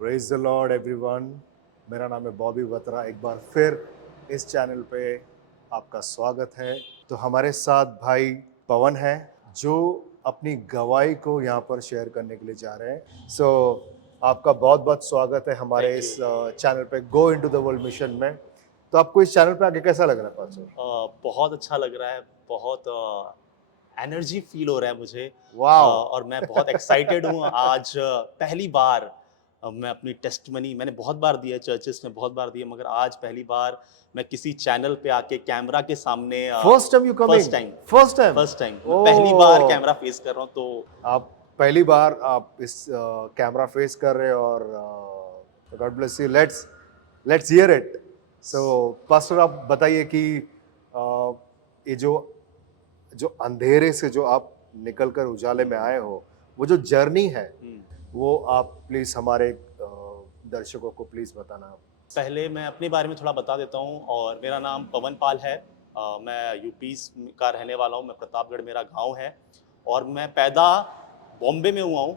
Praise the Lord everyone. मेरा नाम है बॉबी बत्रा। एक बार फिर इस चैनल पे आपका स्वागत है। तो हमारे साथ भाई पवन है जो अपनी गवाही को यहाँ पर शेयर करने के लिए जा रहे हैं। सो आपका बहुत बहुत स्वागत है हमारे Thank इस चैनल पे go into the world mission में। तो आपको इस चैनल पे आके कैसा लग रहा है पास्टर? बहुत अच्छा लग रहा है, बहुत एनर्जी फील हो रहा है मुझे। वाओ। और मैं बहुत एक्साइटेड हूँ। आज पहली बार मैं अपनी टेस्टमनी मैंने बहुत बार दिया, चर्चेस में बहुत बार दिया, मगर आज पहली बार मैं किसी चैनल पे आके कैमरा के सामने first time you coming? First time मैं पहली बार कैमरा फेस कर रहा हूँ। तो आप पहली बार आप इस कैमरा फेस कर रहे हो और God bless you. Let's hear it. So pastor आप बताइए कि ये जो अंधेरे से जो आप निकल कर उजाले में आए हो, वो जो जर्नी है वो आप प्लीज हमारे दर्शकों को प्लीज बताना। पहले मैं अपने बारे में थोड़ा बता देता हूँ। और मेरा नाम पवन पाल है। मैं यूपी का रहने वाला हूँ। मैं प्रतापगढ़ मेरा गांव है और मैं पैदा बॉम्बे में हुआ हूँ,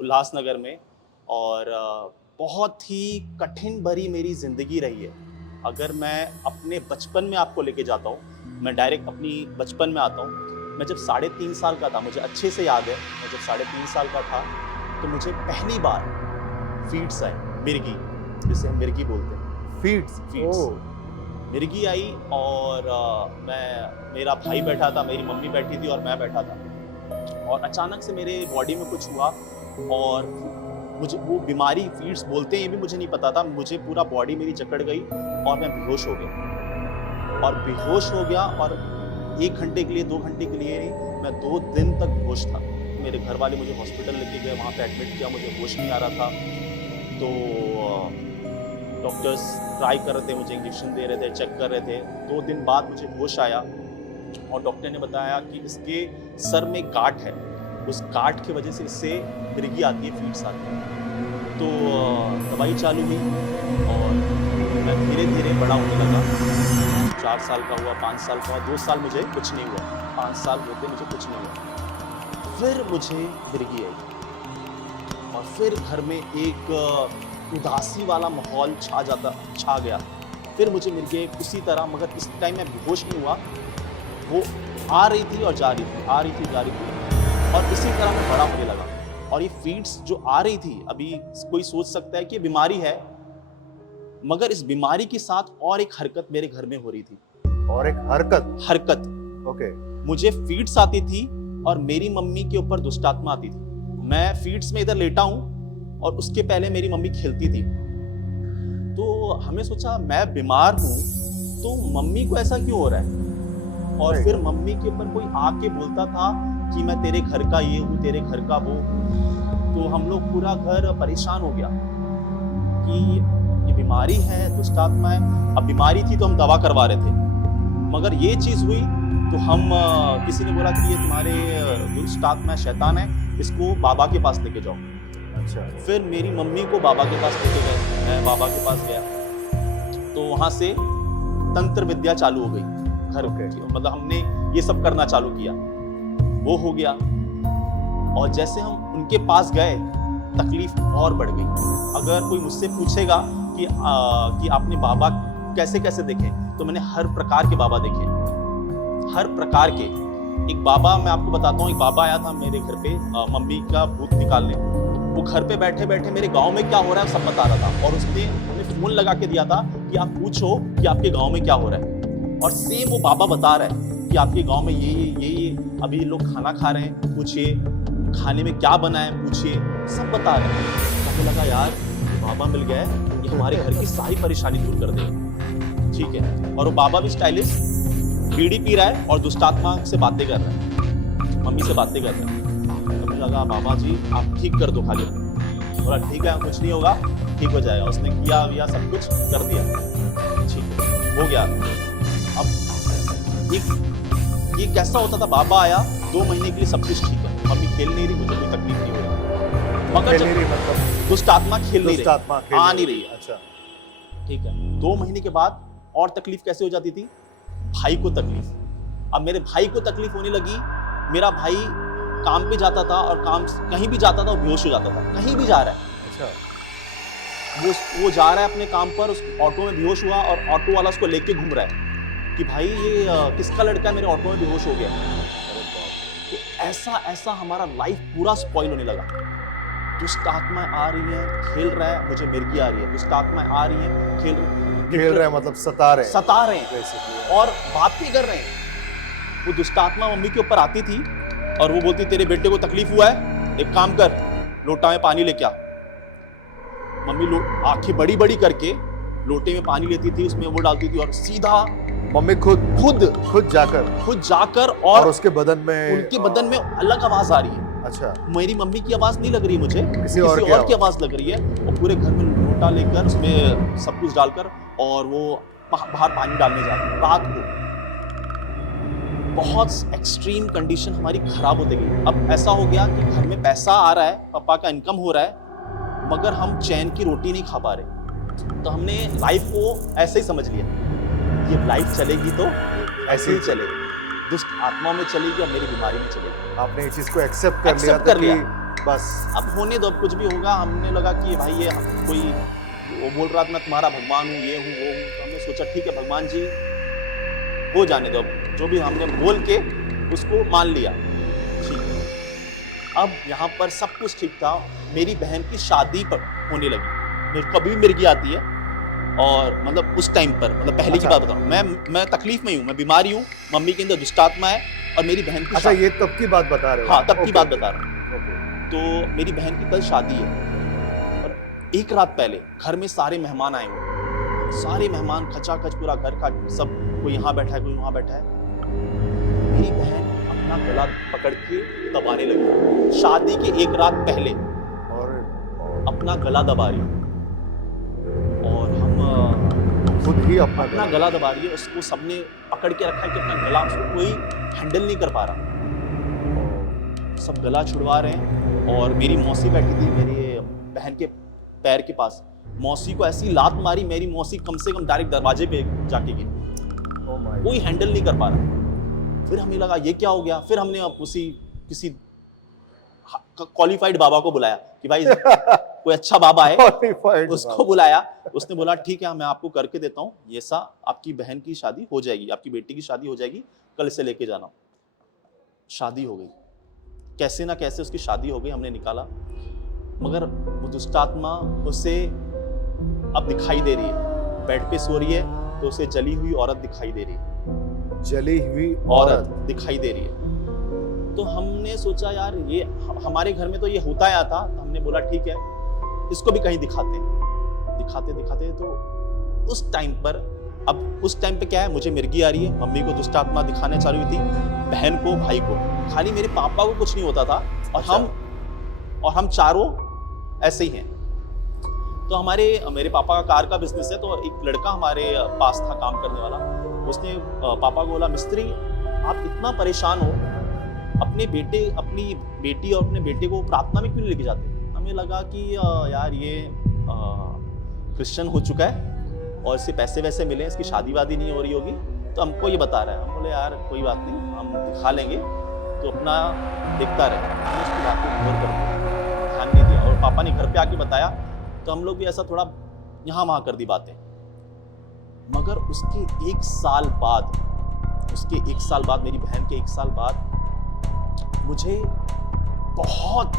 उल्लासनगर में। और बहुत ही कठिन भरी मेरी ज़िंदगी रही है। अगर मैं अपने बचपन में आपको लेके जाता हूँ, मैं डायरेक्ट अपनी बचपन में आता हूँ। मैं जब 3.5 साल का था, मुझे अच्छे से याद है, मैं जब 3.5 साल का था तो मुझे पहली बार फीड्स आए, मिर्गी, जिसे हम मिर्गी बोलते हैं। फीड्स मिर्गी आई और मेरा भाई बैठा था, मेरी मम्मी बैठी थी और मैं बैठा था। और अचानक से मेरे बॉडी में कुछ हुआ और मुझे वो बीमारी फीड्स बोलते हैं ये भी मुझे नहीं पता था। मुझे पूरा बॉडी मेरी जकड़ गई और मैं बेहोश हो गया। और 1 घंटे के लिए, 2 घंटे के लिए नहीं, मैं 2 दिन तक बेहोश था। मेरे घर वाले मुझे हॉस्पिटल लेके गए, वहाँ पे एडमिट किया। मुझे होश नहीं आ रहा था। तो डॉक्टर्स ट्राई कर रहे थे, मुझे इंजेक्शन दे रहे थे, चेक कर रहे थे। 2 दिन बाद मुझे होश आया और डॉक्टर ने बताया कि इसके सर में गांठ है, उस गांठ की वजह से इससे मिर्गी आती है, फीड्स आती है। तो दवाई चालू हुई और मैं धीरे धीरे बड़ा होने लगा। 4 साल का हुआ, 5 साल का हुआ, 2 साल मुझे कुछ नहीं हुआ, 5 साल होते मुझे कुछ नहीं हुआ। फिर मुझे मिर्गी आई और फिर घर में एक उदासी वाला माहौल छा गया। फिर मुझे मिर्गी आई उसी तरह, मगर इस टाइम मैं बेहोश नहीं हुआ। वो आ रही थी और जा रही थी, आ रही थी, जा रही थी, और इसी तरह मैं बड़ा होने लगा। और ये फीड्स जो आ रही थी, अभी कोई सोच सकता है कि ये बीमारी है, मगर इस बीमारी के साथ और एक हरकत मेरे घर में हो रही थी। और एक हरकत ओके। मुझे फीड्स आती थी और मेरी मम्मी के ऊपर दुष्ट आत्मा आती थी। मैं फीड्स में इधर लेटा हूँ और उसके पहले मेरी मम्मी खेलती थी। तो हमने सोचा मैं बीमार हूँ तो मम्मी को ऐसा क्यों हो रहा है। और फिर मम्मी के ऊपर कोई आके बोलता था कि मैं तेरे घर का ये हूँ, तेरे घर का वो। तो हम लोग पूरा घर परेशान हो गया कि ये बीमारी है, दुष्ट आत्मा है। अब बीमारी थी तो हम दवा करवा रहे थे, मगर ये चीज़ हुई तो हम किसी ने बोला कि ये तुम्हारे दुष्ट आत्मा है, शैतान है, इसको बाबा के पास लेके जाओ। अच्छा। फिर मेरी मम्मी को बाबा के पास लेके गए, मैं बाबा के पास गया तो वहाँ से तंत्र विद्या चालू हो गई घर के। मतलब हमने ये सब करना चालू किया, वो हो गया। और जैसे हम उनके पास गए तकलीफ और बढ़ गई। अगर कोई मुझसे पूछेगा कि आपने बाबा कैसे कैसे देखे, तो मैंने हर प्रकार के बाबा देखे, हर प्रकार के। एक बाबा मैं आपको बताता हूँ, एक बाबा आया था मेरे घर पे मम्मी का भूत निकालने। वो घर पे बैठे बैठे मेरे गांव में क्या हो रहा है सब बता रहा था, और उसने हमें फोन लगा के दिया था कि आप पूछो कि आपके गांव में क्या हो रहा है। और सेम वो बाबा बता रहा है कि आपके गांव में ये अभी लोग खाना खा रहे हैं, पूछिए खाने में क्या बना है, पूछिए, सब बता रहे हैं। हमें लगा यार बाबा मिल गया है, ये हमारे घर की सारी परेशानी दूर कर देगा। ठीक है। और वो बाबा भी स्टाइलिश बीड़ी पी रहा है और दुष्टात्मा से बातें कर रहा है, मम्मी से बातें कर रहा है। हमें लगा बाबा जी आप ठीक कर दो खाली। बोला ठीक है, कुछ नहीं होगा, ठीक हो जाएगा। उसने किया सब कुछ कर दिया, ठीक है, हो गया। अब ये कैसा होता था, बाबा आया 2 महीने के लिए सब कुछ ठीक है, मम्मी खेल नहीं रही, मुझे कोई तकलीफ नहीं हो रही, मगर जब दुष्ट आत्मा खेल नहीं रही, आ नहीं रही। अच्छा ठीक है। 2 महीने के बाद और तकलीफ कैसे हो जाती थी, भाई को तकलीफ। अब मेरे भाई को तकलीफ होने लगी। मेरा भाई काम पे जाता था और काम कहीं भी जाता था वो बेहोश हो जाता था, कहीं भी जा रहा है। अच्छा। वो जा रहा है अपने काम पर, उस ऑटो में बेहोश हुआ और ऑटो वाला उसको लेके घूम रहा है कि भाई ये किसका लड़का है, मेरे ऑटो में बेहोश हो गया। तो ऐसा हमारा लाइफ पूरा स्पॉइल होने लगा। दुष्ट आत्माएं आ रही हैं, खेल रहा है, मुझे मिर्गी आ रही है। दुष्ट आत्माएं आ रही हैं, खेल रहे हैं, मतलब सता रहे हैं basically, और बातें कर रहे हैं। वो दुष्ट आत्मा मम्मी के ऊपर आती थी और वो बोलती तेरे बेटे को तकलीफ हुआ है, एक काम कर, लोटा में पानी लेके आ। मम्मी आंखें बड़ी बड़ी करके लोटे में पानी लेती थी, उसमें वो डालती थी और सीधा मम्मी खुद जाकर और उसके बदन में, उनके बदन में अलग आवाज आ रही है। अच्छा, मेरी मम्मी की आवाज नहीं लग रही मुझे, किसी और की आवाज लग रही है। और पूरे घर में लोटा लेकर उसमें सब कुछ डालकर और वो बाहर पानी डालने जा रही है। रात को बहुत एक्सट्रीम कंडीशन हमारी खराब होती गई। अब ऐसा हो गया कि घर में पैसा आ रहा है, पापा का इनकम हो रहा है, मगर हम चैन की रोटी नहीं खा पा रहे। तो हमने लाइफ को ऐसे ही समझ लिया, ये लाइफ चलेगी तो ऐसे ही चलेगी, दुष्ट आत्माओं में चलेगी और मेरी बीमारी में चलेगी। आपने इस चीज को एक्सेप्ट कर लिया बस अब होने दो, अब कुछ भी होगा। हमने लगा कि भाई ये कोई वो बोल रहा था मैं तुम्हारा भगवान हूँ, ये हूँ वो हूँ। तो हमने सोचा ठीक है भगवान जी हो जाने दो, जो भी हमने बोल के उसको मान लिया। ठीक, अब यहाँ पर सब कुछ ठीक था। मेरी बहन की शादी पर होने लगी, मेरे कभी भी मिर्गी आती है और मतलब उस टाइम पर, मतलब पहले की बात बताऊं, मैं तकलीफ में हूँ, मैं बीमारी हूँ, मम्मी के अंदर दुष्ट आत्मा है और मेरी बहन की अच्छा ये तब की बात बता रहे हो? हाँ तब की बात बता रहा हूँ। तो मेरी बहन की कल शादी है और एक रात पहले घर में सारे मेहमान आए हुए, सारे मेहमान खचाखच, पूरा घर का सब, कोई यहाँ बैठा है कोई वहाँ बैठा है। मेरी बहन अपना गला पकड़ के दबाने लगी, शादी के एक रात पहले और अपना गला दबा रही, और हम खुद ही अपना गला दबा रही है। उसको सबने पकड़ के रखा है कि अपना गला, उसको कोई हैंडल नहीं कर पा रहा, सब गला छुड़वा रहे हैं। और मेरी मौसी बैठी थी मेरी बहन के पैर के पास, मौसी को ऐसी लात मारी, मेरी मौसी कम से कम डायरेक्ट दरवाजे पे जाके गिरी, कोई हैंडल नहीं कर पा रहा। फिर हमें लगा ये क्या हो गया। फिर हमने किसी क्वालिफाइड बाबा को बुलाया कि भाई कोई अच्छा बाबा है, उसको बुलाया। उसने बोला ठीक है मैं आपको करके देता हूँ, ये सा आपकी बहन की शादी हो जाएगी, आपकी बेटी की शादी हो जाएगी, कल इसे लेके जाना। शादी हो गई, कैसे ना कैसे उसकी शादी हो गई, हमने निकाला। मगर वो दुष्ट आत्मा उसे अब दिखाई दे रही है, बेड पे सो रही है तो उसे जली हुई औरत दिखाई दे रही है, जली हुई औरत दिखाई दे रही है। तो हमने सोचा यार ये हमारे घर में तो ये होता आया था। तो हमने बोला ठीक है इसको भी कहीं दिखाते। तो उस टाइम पर, अब उस टाइम पे क्या है, मुझे मिर्गी आ रही है, मम्मी को दुष्ट आत्मा दिखाने चालू हुई थी, बहन को, भाई को, खाली मेरे पापा को कुछ नहीं होता था। और हम चारों ऐसे ही हैं। तो मेरे पापा का कार का बिजनेस है, तो एक लड़का हमारे पास था काम करने वाला। उसने पापा को बोला मिस्त्री आप इतना परेशान हो, अपनी बेटी और अपने बेटे को प्रार्थना में क्यों नहीं लेके जाते। हमें लगा कि यार ये क्रिश्चियन हो चुका है और इससे पैसे वैसे मिले, इसकी शादी वादी नहीं हो रही होगी, तो हमको ये बता रहा है। हम बोले यार कोई बात नहीं, हम दिखा लेंगे, तो अपना देखता रहे। हमने उसकी बात को इग्नोर कर दिया, ध्यान नहीं दिया। और पापा ने घर पे आके बताया तो हम लोग भी ऐसा थोड़ा यहाँ वहाँ कर दी बातें। मगर उसके एक साल बाद मेरी बहन के 1 साल बाद मुझे बहुत,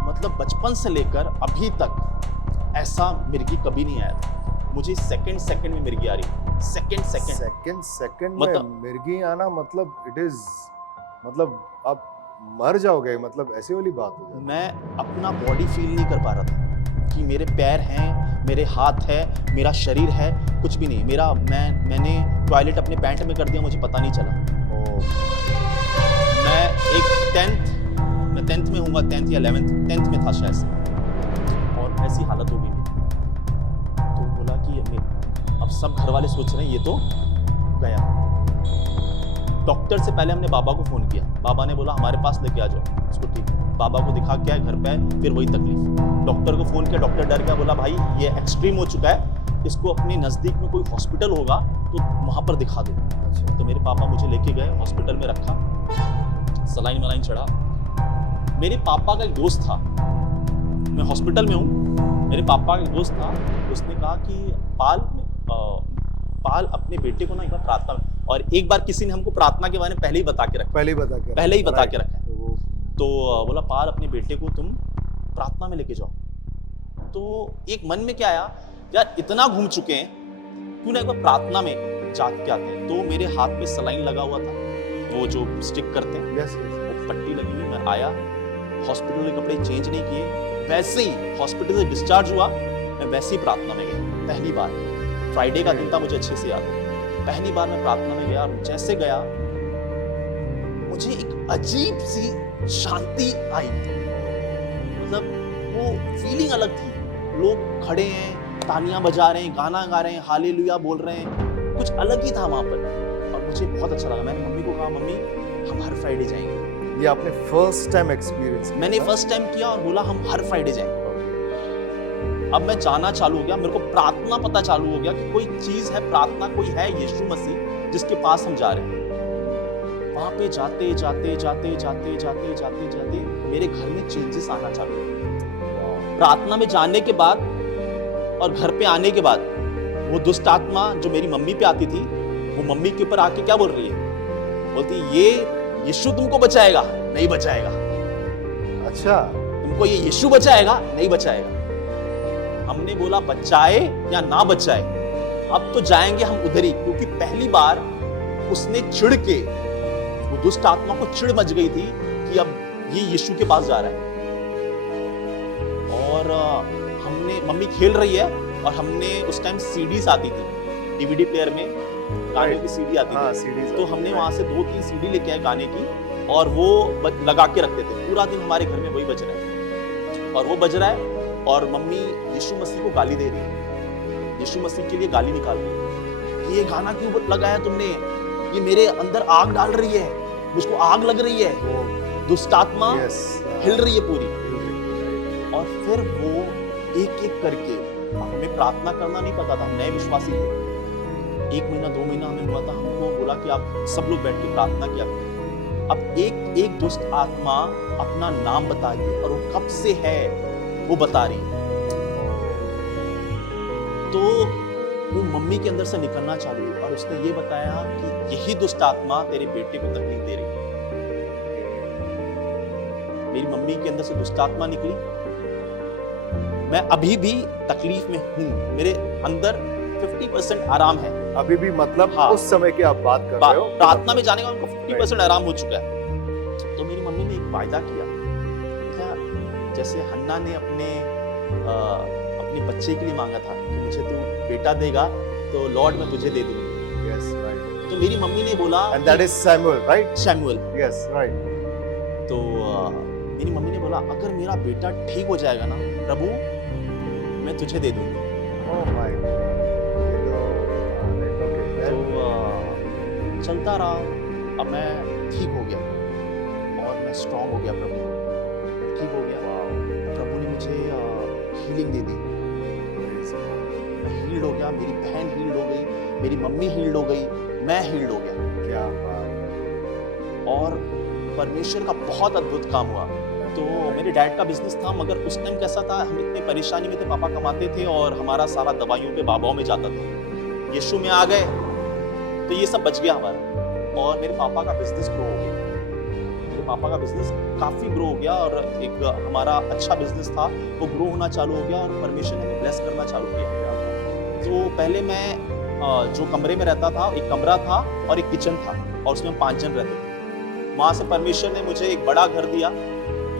मतलब बचपन से लेकर अभी तक ऐसा मिर्गी कभी नहीं आया था। मुझे सेकंड में मिर्गी आ रही, सेकंड में मिर्गी आना, मतलब इट इज, मतलब आप मर जाओगे, मतलब ऐसी वाली बात हो जाती। मैं अपना बॉडी फील नहीं कर पा रहा था कि मेरे पैर हैं, मेरे हाथ है, मेरा शरीर है, कुछ भी नहीं। मैंने टॉयलेट अपने पैंट में कर दिया, मुझे पता नहीं चला। मैं एक 10th में हूँगा, 10th या 11th में था शायद, और ऐसी हालत हो गई मेरी। तो बोला कि अब सब घर वाले सोच रहे हैं ये तो गया। डॉक्टर से पहले हमने बाबा को फ़ोन किया, बाबा ने बोला हमारे पास लेके आ जाओ उसको, ठीक है। बाबा को दिखा क्या है घर पे, फिर वही तकलीफ। डॉक्टर को फ़ोन किया, डॉक्टर डर गया, बोला भाई ये एक्सट्रीम हो चुका है, इसको अपने नज़दीक में कोई हॉस्पिटल होगा तो वहाँ पर दिखा दो। तो मेरे पापा मुझे लेके गए, हॉस्पिटल में रखा, सलाइन वलाइन चढ़ा। मेरे पापा का एक दोस्त था, मैं हॉस्पिटल में हूँ, मेरे मेरे पापा का एक दोस्त था, उसने कहा कि पाल अपने बेटे को ना एक बार प्रार्थना में, और एक बार किसी ने हमको प्रार्थना के बारे में पहले ही बता के रखा, पहले ही बता के रखा है। तो बोला पाल अपने बेटे को तुम प्रार्थना में लेके जाओ। तो एक मन में क्या आया, यार इतना घूम चुके हैं, क्यों ना एक बार प्रार्थना में जाके आते हैं। तो मेरे हाथ में सलाइन लगा हुआ था, वो जो स्टिक करते हैं, वो पट्टी लगी हुई। मैं आया, हॉस्पिटल के कपड़े चेंज नहीं किए, वैसे ही हॉस्पिटल से डिस्चार्ज हुआ, मैं वैसे ही प्रार्थना में गया। पहली बार, फ्राइडे का दिन था, मुझे अच्छे से याद है। पहली बार मैं प्रार्थना में गया, और जैसे गया मुझे एक अजीब सी शांति आई। मतलब वो फीलिंग अलग थी। लोग खड़े हैं, तालियां बजा रहे हैं, गाना गा रहे हैं, हालेलुया बोल रहे हैं, कुछ अलग ही था वहां पर, और मुझे बहुत अच्छा लगा। मैंने मम्मी को कहा, मम्मी हम हर फ्राइडे जाएंगे। ये आपने फर्स्ट टाइम एक्सपीरियंस? मैंने फर्स्ट टाइम किया और बोला हम हर फ्राइडे जाएंगे। अब मैं जाना चालू हो गया, मेरे को प्रार्थना पता चालू हो गया कि कोई चीज है प्रार्थना, कोई है यीशु मसीह जिसके पास हम जा रहे हैं। वहां पे जाते जाते जाते जाते जाते जाते जाते मेरे घर में चेंजेस आना चालू हुए। प्रार्थना में जाने के बाद और घर पे आने के बाद वो दुष्ट आत्मा जो मेरी मम्मी पे आती थी, वो मम्मी के ऊपर आके क्या बोल रही है, बोलती ये यीशु तुमको बचाएगा, नहीं बचाएगा। अच्छा, तुमको ये यीशु बचाएगा, नहीं बचाएगा। हमने बोला बचाए या ना बचाए, अब तो जाएंगे हम उधर ही, क्योंकि पहली बार उसने चिढ़ के, वो दुष्ट आत्मा को चिढ़ मच गई थी कि अब ये यीशु के पास जा रहा है। और हमने, मम्मी खेल रही है, और हमने उस टाइम सीडीज आती थी, डीवीडी प्लेयर में गाने की सीडी आती थी, तो हमने वहां से 2-3 सीडी लेके आए गाने की, और वो लगा के रखते थे। पूरा दिन हमारे घर में वही बज रहा है, और वो बज रहा है, और मम्मी यीशु मसीह को गाली दे रही है, यीशु मसीह के लिए गाली निकाल रही है कि ये गाना क्यों लगाया तुमने, ये मेरे अंदर आग डाल रही है, मुझको आग लग रही है, दुष्ट आत्मा हिल रही है पूरी। और फिर वो एक एक करके, हमें प्रार्थना करना नहीं पता था, हम नए विश्वासी थे, 1 महीना 2 महीना हमें हुआ था, हमको बोला कि आप सब लोग बैठ के प्रार्थना किया करें। अब एक एक दुष्ट आत्मा अपना नाम बता रही है, और वो कब से है वो बता रही है। तो वो मम्मी के अंदर से निकलना चालू हुई, और उसने ये बताया कि यही दुष्ट आत्मा तेरे बेटे को तकलीफ दे रही है। मेरी मम्मी के अंदर से दुष्ट आत्मा निकली, मैं अभी भी तकलीफ में हूं, मेरे अंदर 50% आराम है अभी भी, मतलब हाँ, उस समय की आप बात कर रहे हो, प्रार्थना में जाने का उनको 50% आराम हो चुका है। तो मेरी मम्मी ने एक वायदा किया, क्या, जैसे हन्ना ने अपने बच्चे के लिए मांगा था कि मुझे तू बेटा देगा तो लॉर्ड मैं तुझे दे दूंगी। Yes, right. तो मेरी मम्मी ने बोला, And that is Samuel, right? Samuel. Yes, right. तो मेरी मम्मी ने बोला अगर मेरा बेटा ठीक हो जाएगा ना प्रभु, मैं तुझे दे दूंगी। Oh my God. Okay. तो चलता रहा, अब मैं ठीक हो गया, और मैं स्ट्रांग हो गया, प्रभु मैं ठीक हो गया। प्रभु ने मुझे हीलिंग दे दी, मैं हील्ड हो गया, मेरी बहन हील्ड हो गई, मेरी मम्मी हील्ड हो गई, मैं हील्ड हो गया। क्या बात। और परमेश्वर का बहुत अद्भुत काम हुआ। तो मेरे डैड का बिजनेस था, मगर उस टाइम कैसा था, हम इतने परेशानी में थे, पापा कमाते थे और हमारा सारा दवाइयों पे बाबाओं में जाता था। यीशु में आ गए तो ये सब बच गया हमारा, और मेरे पापा का बिजनेस ग्रो हो गया। मेरे पापा का बिजनेस काफ़ी ग्रो हो गया, और एक हमारा अच्छा बिजनेस था वो ग्रो होना चालू हो गया, और परमेश्वर ने हमें ब्लेस करना चालू किया। तो पहले मैं जो कमरे में रहता था, एक कमरा था और एक किचन था, और उसमें 5 जन रहते थे। वहाँ से परमेश्वर ने मुझे एक बड़ा घर दिया,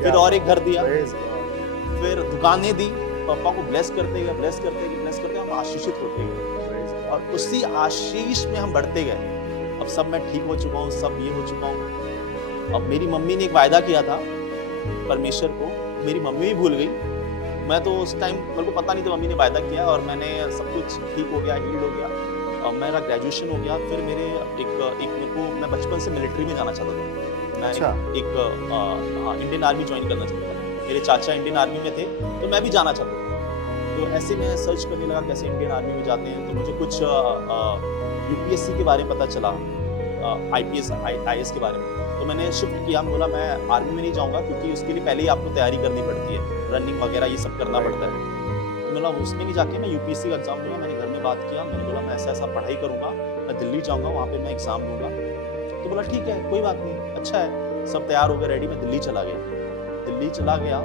फिर और एक घर दिया, फिर दुकानें दी। पापा को ब्लेस करते गए, ब्लेस करते गए, ब्लेस करते हम आशीषित होते गए, और उसी आशीष में हम बढ़ते गए। अब सब मैं ठीक हो चुका हूँ, सब ये हो चुका हूँ। अब मेरी मम्मी ने एक वायदा किया था परमेश्वर को, मेरी मम्मी भी भूल गई। मैं तो उस टाइम मेरे को पता नहीं था मम्मी ने वायदा किया, और मैंने सब कुछ ठीक हो गया, हील्ड हो गया, और मेरा ग्रेजुएशन हो गया। फिर मेरे मैं बचपन से मिलिट्री में जाना चाहता था। मैं अच्छा। इंडियन आर्मी ज्वाइन करना चाहता था। मेरे चाचा इंडियन आर्मी में थे, तो मैं भी जाना चाहता था। तो ऐसे मैं सर्च करने लगा कैसे इंडियन आर्मी में जाते हैं। तो मुझे कुछ यूपीएससी के बारे में पता चला, IPS IAS के बारे में। तो मैंने शिफ्ट किया, बोला मैं आर्मी में नहीं जाऊंगा, क्योंकि उसके लिए पहले ही आपको तैयारी करनी पड़ती है, रनिंग वगैरह ये सब करना पड़ता है। मतलब उसमें नहीं जाके मैं यूपीएससी का एग्जाम दूंगा। मैंने घर में बात किया, मैंने बोला मैं ऐसा ऐसा पढ़ाई करूंगा, मैं दिल्ली जाऊंगा, वहाँ पे मैं एग्जाम दूंगा। तो बोला ठीक है, कोई बात नहीं, अच्छा है। सब तैयार हो गए, रेडी, मैं दिल्ली चला गया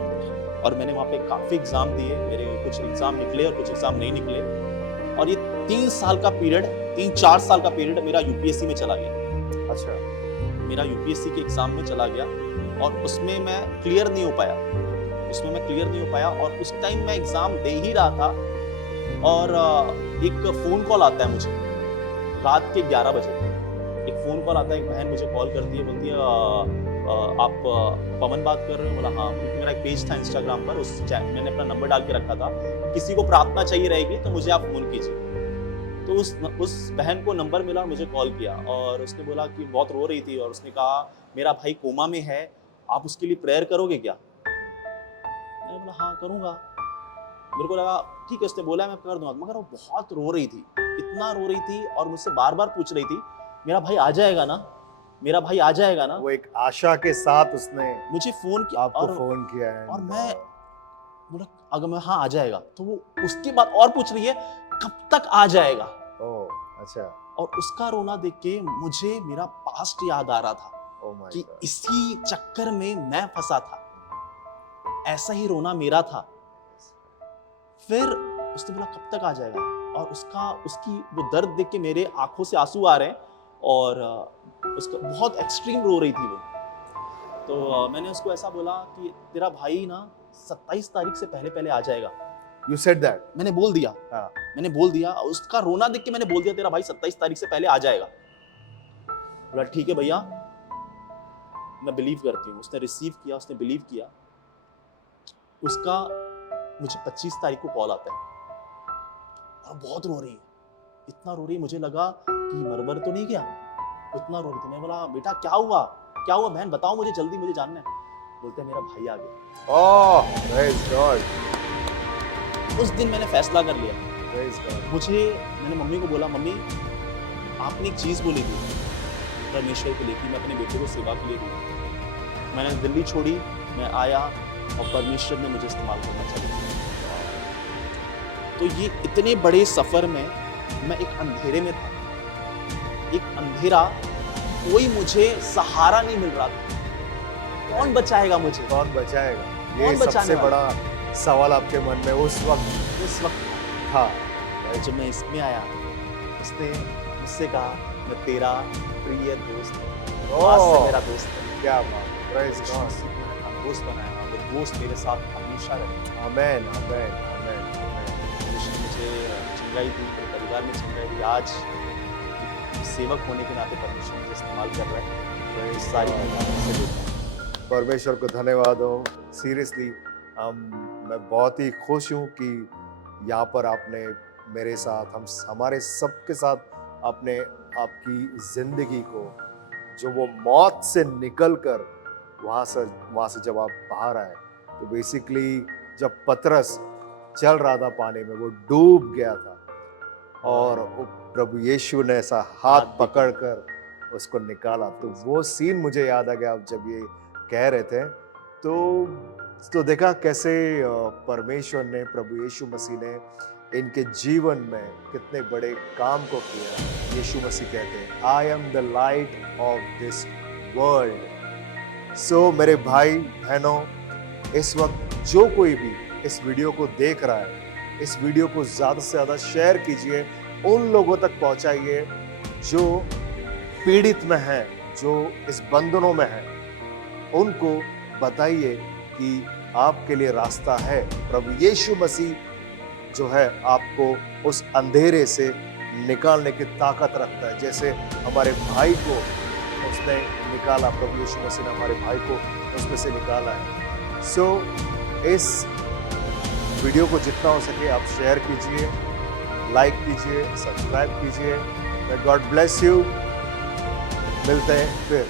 और मैंने वहाँ पे काफ़ी एग्ज़ाम दिए। मेरे कुछ एग्ज़ाम निकले और कुछ एग्ज़ाम नहीं निकले, और ये 3 साल का पीरियड, 3-4 साल का पीरियड मेरा यूपीएससी में चला गया। अच्छा, मेरा यूपीएससी के एग्ज़ाम में चला गया और उसमें मैं क्लियर नहीं हो पाया। और उस टाइम मैं एग्ज़ाम दे ही रहा था और एक फ़ोन कॉल आता है मुझे रात के 11 बजे। एक फ़ोन कॉल आता है, एक बहन मुझे कॉल करती है, बोलती है आप पवन बात कर रहे हो? बोला हाँ, क्योंकि मेरा एक पेज था इंस्टाग्राम पर, मैंने अपना नंबर डाल के रखा था, किसी को प्रार्थना चाहिए रहेगी तो मुझे आप फोन कीजिए। तो उस बहन को नंबर मिला, मुझे कॉल किया और उसने बोला कि बहुत रो रही थी और उसने कहा मेरा भाई कोमा में है, आप उसके लिए प्रेयर करोगे क्या? मैंने बोला हाँ करूँगा। मेरे को लगा ठीक है, उसने बोला मैं कर दूंगा, मगर वो बहुत रो रही थी, इतना रो रही थी और मुझसे बार बार पूछ रही थी मेरा भाई आ जाएगा ना, मेरा भाई आ जाएगा ना। वो एक आशा के साथ उसने मुझे फोन किया, आपको फोन किया है और मैं बोला अगर मैं हाँ आ जाएगा, तो वो उसके बाद और पूछ रही है कब तक आ जाएगा। ओह अच्छा, और उसका रोना देख के मुझे मेरा पास्ट याद आ रहा था ओह माय कि गॉड, इसी चक्कर में मैं फंसा था, ऐसा ही रोना मेरा था। फिर उसने बोला कब तक आ जाएगा, और उसकी वो दर्द देख के मेरे आंखों से आंसू आ रहे हैं और उसका बहुत एक्सट्रीम रो रही थी वो। तो मैंने उसको ऐसा बोला कि तेरा भाई ना 27 तारीख से पहले आ जाएगा। You said that? मैंने बोल दिया, हाँ, मैंने बोल दिया, उसका रोना देख के मैंने बोल दिया तेरा भाई 27 तारीख से पहले आ जाएगा। बोला ठीक है भैया, मैं बिलीव करती हूँ। उसने रिसीव किया, उसने बिलीव किया। उसका मुझे 25 तारीख को कॉल आता है और बहुत रो रही है, इतना रो रही है, मुझे लगा कि मरबर तो नहीं गया, इतना रो रही थी। मैं बोला बेटा क्या हुआ बहन बताओ मुझे, जल्दी मुझे जानना है। बोलते हैं मेरा भाई आ गया। ओह प्रेज गॉड, उस दिन मैंने फैसला कर लिया। Praise God. मैंने मम्मी को बोला मम्मी आपने एक चीज बोली थी परमेश्वर के लिए कि मैं अपने बेटे को सेवा के लिए दूँ। मैंने दिल्ली छोड़ी, मैं आया और परमेश्वर ने मुझे इस्तेमाल करना चालू किया। तो ये इतने बड़े सफर में मैं एक अंधेरे में था, एक अंधेरा, कोई मुझे सहारा नहीं मिल रहा था। कौन बचाएगा मुझे? कौन बचाएगा? ये कौन बचाने सबसे वाला? बड़ा सवाल आपके मन में उस वक्त था। जब मैं इसमें आया, उसने मुझसे कहा मैं तेरा प्रिय दोस्त हूं, आज से मेरा दोस्त है। क्या बात, प्रेज गॉड, दोस्त बनाया, वो दोस्त मेरे साथ हमेशा रहे। आमेन आमेन आमेन आमेन। उसने मुझे चंगाई दी, मेरे परिवार में चंगाई दी। आज सेवक होने के नाते परमेश्वर मुझे इस्तेमाल कर रहा है। तो इस सारी से देता हूं। परमेश्वर को धन्यवाद हो। सीरियसली मैं बहुत ही खुश हूँ कि यहाँ पर आपने मेरे साथ, हमारे सबके साथ आपने आपकी ज़िंदगी को, जो वो मौत से निकल कर वहाँ से जब आप बाहर आए, तो बेसिकली जब पतरस चल रहा था पानी में, वो डूब गया था और प्रभु यीशु ने ऐसा हाथ पकड़कर उसको निकाला। तो वो सीन मुझे याद आ गया आप जब ये कह रहे थे। तो देखा कैसे परमेश्वर ने, प्रभु यीशु मसीह ने इनके जीवन में कितने बड़े काम को किया। यीशु मसीह कहते हैं I am the light of this world. So मेरे भाई बहनों, इस वक्त जो कोई भी इस वीडियो को देख रहा है, इस वीडियो को ज़्यादा से ज़्यादा शेयर कीजिए, उन लोगों तक पहुंचाइए जो पीड़ित में हैं, जो इस बंधनों में हैं। उनको बताइए कि आपके लिए रास्ता है। प्रभु यीशु मसीह जो है आपको उस अंधेरे से निकालने की ताकत रखता है। जैसे हमारे भाई को उसने निकाला, प्रभु यीशु मसीह ने हमारे भाई को उसमें से निकाला है। सो इस वीडियो को जितना हो सके आप शेयर कीजिए, लाइक कीजिए, सब्सक्राइब कीजिए। God bless you. मिलते हैं फिर।